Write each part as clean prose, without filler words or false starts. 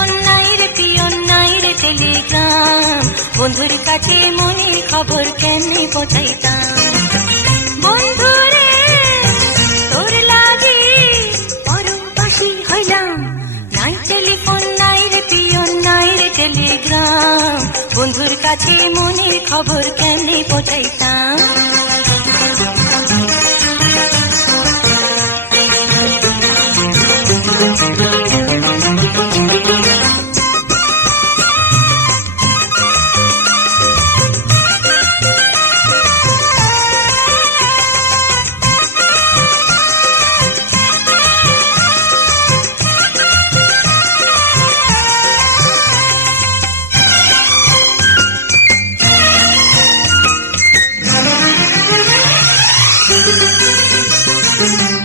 Telephone নাই রে peon নাই রে টেলিগ্রাম, বন্ধুর কাছে মনের খবর কেমনে পৌঁছাইতাম। বন্ধুরে তোর লাগি পরবাসী হইলাম, নাই টেলিফোন নাই রে পিয়ন নাই রে টেলিগ্রাম, বন্ধুর কাছে মনের খবর কেমনে পৌঁছাইতাম।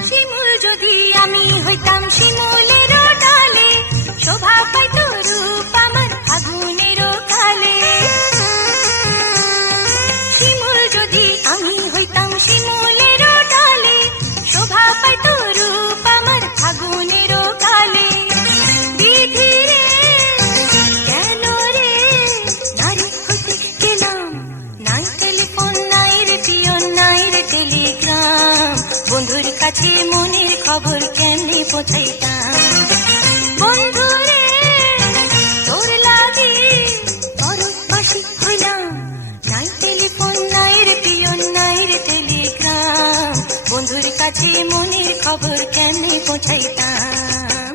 শিমুল যদি আমি হইতাম শিমুলের ডালে, শোভা পাইত রূপ আমার আগুনের কালে। শিমুল যদি আমি হইতাম শিমুলের ডালে, শোভা পাইত রূপ আমার আগুনের কালে। বিধি রে কেন রে নারী হইতে গেলাম, নাই টেলিফোন নাই রে পিয়ন নাই রে টেলিগ্রাম, বন্ধুর কাছে মনের খবর কেমনে পৌঁছাইতাম। বন্ধুরে তোর লাগি পরবাসী হইলাম, নাই টেলিফোন নাই রে পিয়ন নাই রে টেলিগ্রাম, বন্ধুর কাছে মনের খবর কেমনে পৌঁছাইতাম।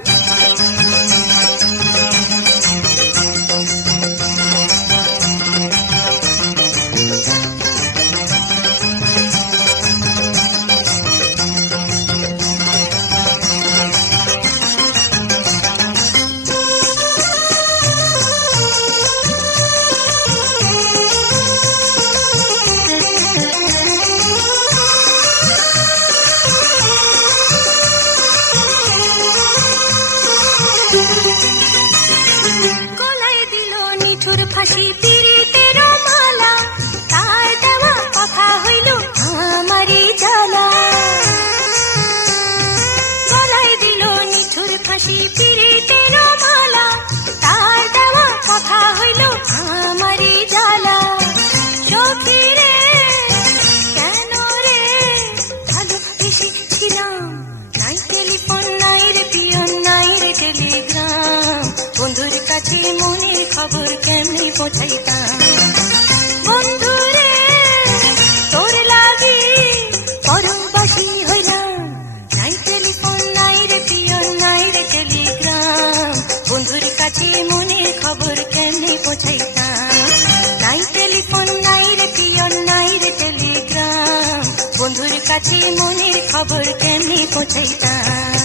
গলায় দিল নিঠুর ফাঁসি পীড়িতের মালা, তার দেওয়া কথা হইল আমারই জ্বালা। গলায় দিল নিঠুর ফাঁসি পীড়িতের মালা, তার দেওয়া কথা হইল আমারই জ্বালা। সখী রে কেন রে ভালোবেসেছিলাম, নাই টেলিফোন নাই রে পিয়ন নাই রে টেলিগ্রাম, বন্ধুর কাছে মনের খবর কেমনে পৌঁছাইতাম। বন্ধুরে তোর লাগি পরবাসী হইলাম, নাই টেলিফোন নাই রে পিয়ন নাই রে টেলিগ্রাম, বন্ধুর কাছে মনের খবর কেমনে পৌঁছাইতাম। নাই টেলিফোন নাই রে পিয়ন নাই রে টেলিগ্রাম, বন্ধুর কাছে মনের খবর কেমনে পৌঁছাইতাম।